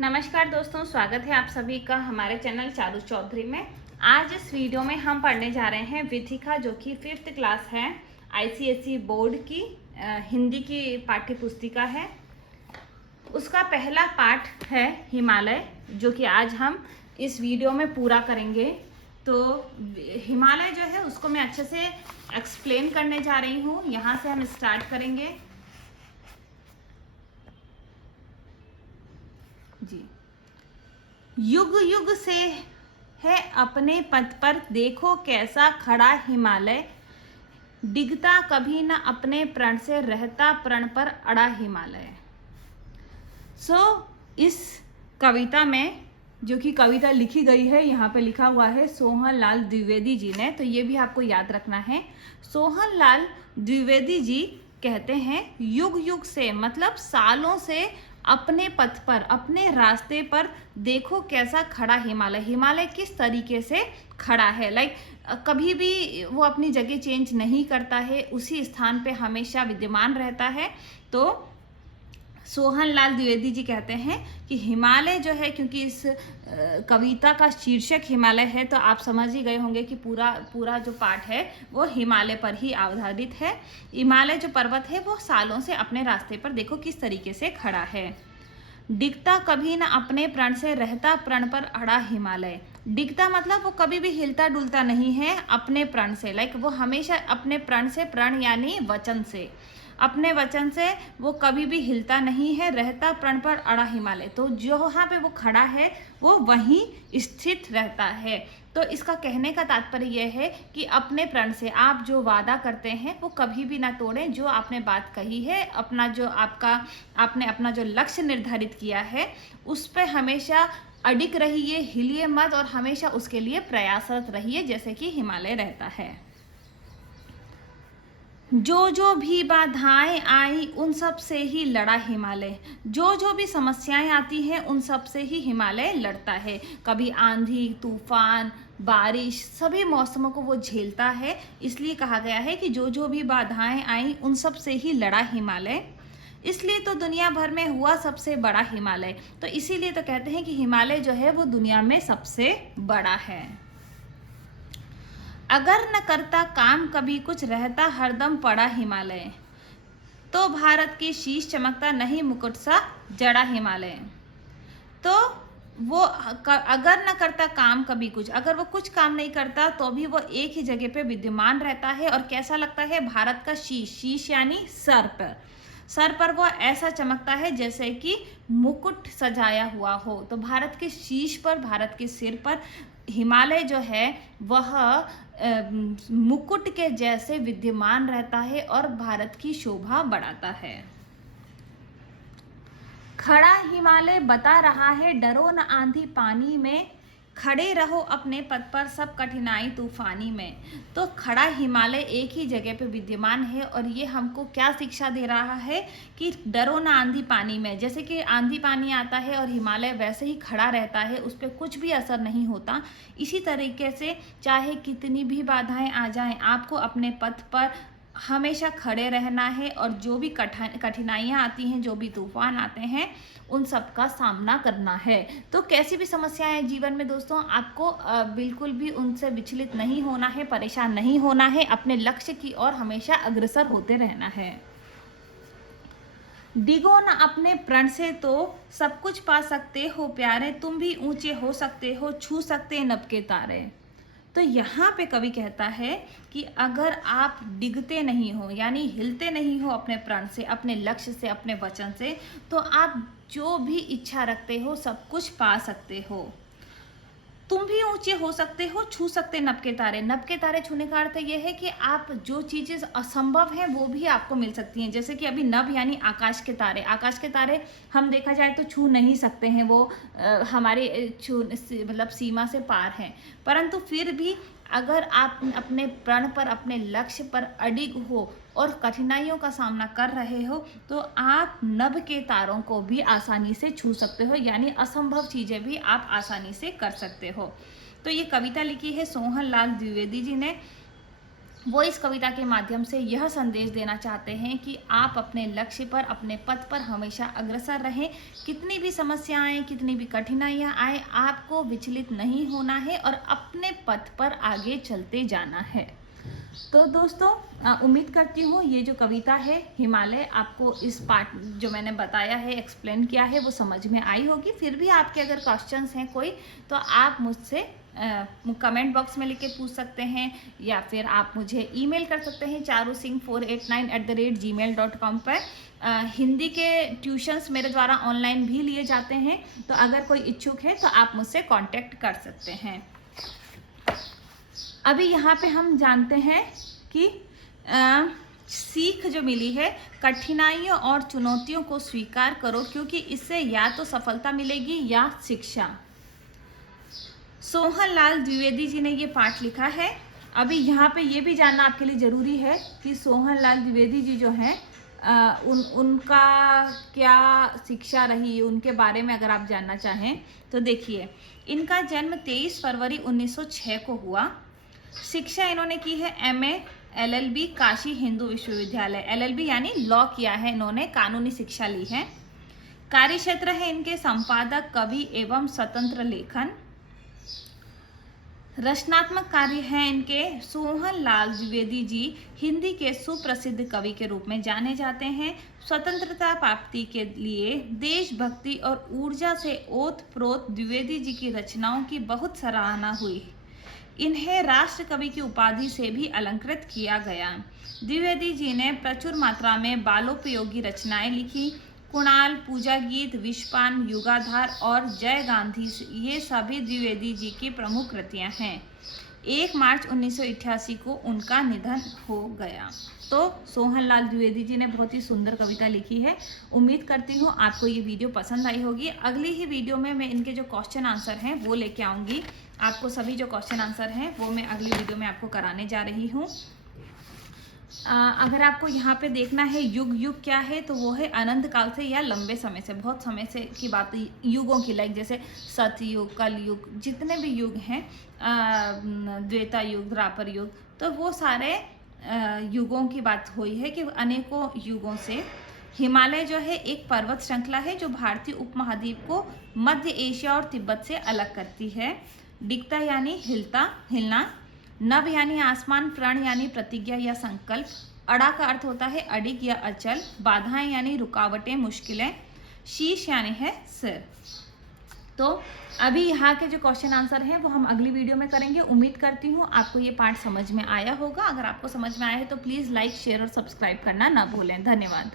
नमस्कार दोस्तों, स्वागत है आप सभी का हमारे चैनल चारू चौधरी में। आज इस वीडियो में हम पढ़ने जा रहे हैं विथिका, जो कि 5th क्लास है, आईसीएसई बोर्ड की हिंदी की पाठ्य पुस्तिका है। उसका पहला पाठ है हिमालय, जो कि आज हम इस वीडियो में पूरा करेंगे। तो हिमालय जो है उसको मैं अच्छे से एक्सप्लेन करने जा रही हूँ। यहाँ से हम स्टार्ट करेंगे जी। युग युग से है अपने पथ पर, देखो कैसा खड़ा हिमालय, डिगता कभी न अपने प्रण से, रहता प्रण पर अड़ा हिमालय। इस कविता में, जो कि कविता लिखी गई है, यहाँ पे लिखा हुआ है सोहन लाल द्विवेदी जी ने, तो ये भी आपको याद रखना है। सोहन लाल द्विवेदी जी कहते हैं युग युग से, मतलब सालों से, अपने पथ पर, अपने रास्ते पर, देखो कैसा खड़ा हिमालय। हिमालय किस तरीके से खड़ा है, कभी भी वो अपनी जगह चेंज नहीं करता है, उसी स्थान पे हमेशा विद्यमान रहता है। तो सोहन लाल द्विवेदी जी कहते हैं कि हिमालय जो है, क्योंकि इस कविता का शीर्षक हिमालय है, तो आप समझ ही गए होंगे कि पूरा जो पाठ है वो हिमालय पर ही आधारित है। हिमालय जो पर्वत है वो सालों से अपने रास्ते पर देखो किस तरीके से खड़ा है। डिगता कभी न अपने प्रण से, रहता प्रण पर अड़ा हिमालय। डिगता मतलब वो कभी भी हिलता डुलता नहीं है अपने प्रण से, वो हमेशा अपने प्रण से, प्रण यानी वचन से, अपने वचन से वो कभी भी हिलता नहीं है। रहता प्रण पर अड़ा हिमालय, तो जहाँ पे वो खड़ा है वो वहीं स्थित रहता है। तो इसका कहने का तात्पर्य यह है कि अपने प्रण से आप जो वादा करते हैं वो कभी भी ना तोड़ें। जो आपने बात कही है, आपने अपना जो लक्ष्य निर्धारित किया है उस पर हमेशा अडिग रहिए, हिलिए मत, और हमेशा उसके लिए प्रयासरत रहिए, जैसे कि हिमालय रहता है। जो भी बाधाएं आई उन सब से ही लड़ा हिमालय। जो भी समस्याएं आती हैं उन सब से ही हिमालय लड़ता है। कभी आंधी, तूफान, बारिश, सभी मौसमों को वो झेलता है। इसलिए कहा गया है कि जो भी बाधाएं आई उन सब से ही लड़ा हिमालय। इसलिए तो दुनिया भर में हुआ सबसे बड़ा हिमालय। तो इसीलिए तो कहते हैं कि हिमालय जो है वो दुनिया में सबसे बड़ा है। अगर न करता काम कभी कुछ, रहता हरदम पड़ा हिमालय। तो भारत की शीश चमकता, नहीं मुकुट सा जड़ा हिमालय। तो वो अगर न करता काम कभी कुछ, अगर वो कुछ काम नहीं करता तो भी वो एक ही जगह पे विद्यमान रहता है। और कैसा लगता है? भारत का शीश यानी सर पर वो ऐसा चमकता है जैसे कि मुकुट सजाया हुआ हो। तो भारत के शीश पर, भारत के सिर पर हिमालय जो है वह मुकुट के जैसे विद्यमान रहता है और भारत की शोभा बढ़ाता है। खड़ा हिमालय बता रहा है, डरो न आंधी पानी में, खड़े रहो अपने पथ पर, सब कठिनाई तूफानी में। तो खड़ा हिमालय एक ही जगह पे विद्यमान है और ये हमको क्या शिक्षा दे रहा है कि डरो ना आंधी पानी में। जैसे कि आंधी पानी आता है और हिमालय वैसे ही खड़ा रहता है, उस पर कुछ भी असर नहीं होता। इसी तरीके से चाहे कितनी भी बाधाएं आ जाएं, आपको अपने पथ पर हमेशा खड़े रहना है और जो भी कठिनाइयाँ आती हैं, जो भी तूफान आते हैं, उन सब का सामना करना है। तो कैसी भी समस्याएं जीवन में दोस्तों, आपको बिल्कुल भी उनसे विचलित नहीं होना है, परेशान नहीं होना है, अपने लक्ष्य की ओर हमेशा अग्रसर होते रहना है। डिगो न अपने प्रण से, तो सब कुछ पा सकते हो प्यारे, तुम भी ऊंचे हो सकते हो, छू सकते नभ के तारे। तो यहाँ पे कवि कहता है कि अगर आप डिगते नहीं हो, यानी हिलते नहीं हो अपने प्रण से, अपने लक्ष्य से, अपने वचन से, तो आप जो भी इच्छा रखते हो सब कुछ पा सकते हो। तुम भी ऊंचे हो सकते हो, छू सकते नभ के तारे। नभ के तारे छूने का अर्थ यह है कि आप जो चीज़ें असंभव हैं वो भी आपको मिल सकती हैं। जैसे कि अभी नभ यानी आकाश के तारे। आकाश के तारे हम देखा जाए तो छू नहीं सकते हैं, वो हमारे मतलब सीमा से पार हैं। परंतु फिर भी अगर आप अपने प्रण पर, अपने लक्ष्य पर अडिग हो और कठिनाइयों का सामना कर रहे हो, तो आप नभ के तारों को भी आसानी से छू सकते हो, यानी असंभव चीज़ें भी आप आसानी से कर सकते हो। तो ये कविता लिखी है सोहन लाल द्विवेदी जी ने। वो इस कविता के माध्यम से यह संदेश देना चाहते हैं कि आप अपने लक्ष्य पर, अपने पथ पर हमेशा अग्रसर रहें। कितनी भी समस्याएं, कितनी भी कठिनाइयां आए, आपको विचलित नहीं होना है और अपने पथ पर आगे चलते जाना है। तो दोस्तों, उम्मीद करती हूँ ये जो कविता है हिमालय, आपको इस पार्ट जो मैंने बताया है, एक्सप्लेन किया है, वो समझ में आई होगी। फिर भी आपके अगर क्वेश्चंस हैं कोई, तो आप मुझसे कमेंट बॉक्स में लिख के पूछ सकते हैं, या फिर आप मुझे ईमेल कर सकते हैं charusingh489@gmail.com पर। हिंदी के ट्यूशन्स मेरे द्वारा ऑनलाइन भी लिए जाते हैं, तो अगर कोई इच्छुक है तो आप मुझसे कांटेक्ट कर सकते हैं। अभी यहाँ पे हम जानते हैं कि सीख जो मिली है, कठिनाइयों और चुनौतियों को स्वीकार करो, क्योंकि इससे या तो सफलता मिलेगी या शिक्षा। सोहन लाल द्विवेदी जी ने ये पाठ लिखा है। अभी यहाँ पे ये भी जानना आपके लिए ज़रूरी है कि सोहन लाल द्विवेदी जी जो हैं, उनका क्या शिक्षा रही, उनके बारे में अगर आप जानना चाहें तो देखिए, इनका जन्म 23 फरवरी 1906 को हुआ। शिक्षा इन्होंने की है MA LLB काशी हिंदू विश्वविद्यालय, LLB यानी लॉ किया है इन्होंने, कानूनी शिक्षा ली है। कार्य क्षेत्र है इनके संपादक, कवि एवं स्वतंत्र लेखन। रचनात्मक कार्य हैं इनके। सोहन लाल द्विवेदी जी हिंदी के सुप्रसिद्ध कवि के रूप में जाने जाते हैं। स्वतंत्रता प्राप्ति के लिए देशभक्ति और ऊर्जा से ओतप्रोत द्विवेदी जी की रचनाओं की बहुत सराहना हुई। इन्हें राष्ट्र कवि की उपाधि से भी अलंकृत किया गया। द्विवेदी जी ने प्रचुर मात्रा में बालोपयोगी रचनाएं लिखी। कुणाल, पूजा गीत, विषपान, युगाधार और जय गांधी, ये सभी द्विवेदी जी की प्रमुख कृतियां हैं। 1 मार्च 1988 को उनका निधन हो गया। तो सोहन लाल द्विवेदी जी ने बहुत ही सुंदर कविता लिखी है। उम्मीद करती हूँ आपको ये वीडियो पसंद आई होगी। अगली ही वीडियो में मैं इनके जो क्वेश्चन आंसर हैं वो लेके आऊँगी। आपको सभी जो क्वेश्चन आंसर हैं वो मैं अगली वीडियो में आपको कराने जा रही हूँ। अगर आपको यहाँ पे देखना है युग युग क्या है, तो वो है अनंत काल से या लंबे समय से, बहुत समय से की बात, युगों की, लाइक जैसे सतयुग, कलयुग, जितने भी युग हैं, त्रेता युग, द्वापर युग, तो वो सारे युगों की बात हुई है कि अनेकों युगों से। हिमालय जो है एक पर्वत श्रृंखला है जो भारतीय उपमहाद्वीप को मध्य एशिया और तिब्बत से अलग करती है। डिगता यानी हिलना, नभ यानी आसमान, प्रण यानी प्रतिज्ञा या संकल्प, अड़ा का अर्थ होता है अडिग या अचल, बाधाएं यानी रुकावटें, मुश्किलें, शीश यानी है सिर। तो अभी यहाँ के जो क्वेश्चन आंसर हैं वो हम अगली वीडियो में करेंगे। उम्मीद करती हूँ आपको ये पार्ट समझ में आया होगा। अगर आपको समझ में आया है तो प्लीज़ लाइक, शेयर और सब्सक्राइब करना ना भूलें। धन्यवाद।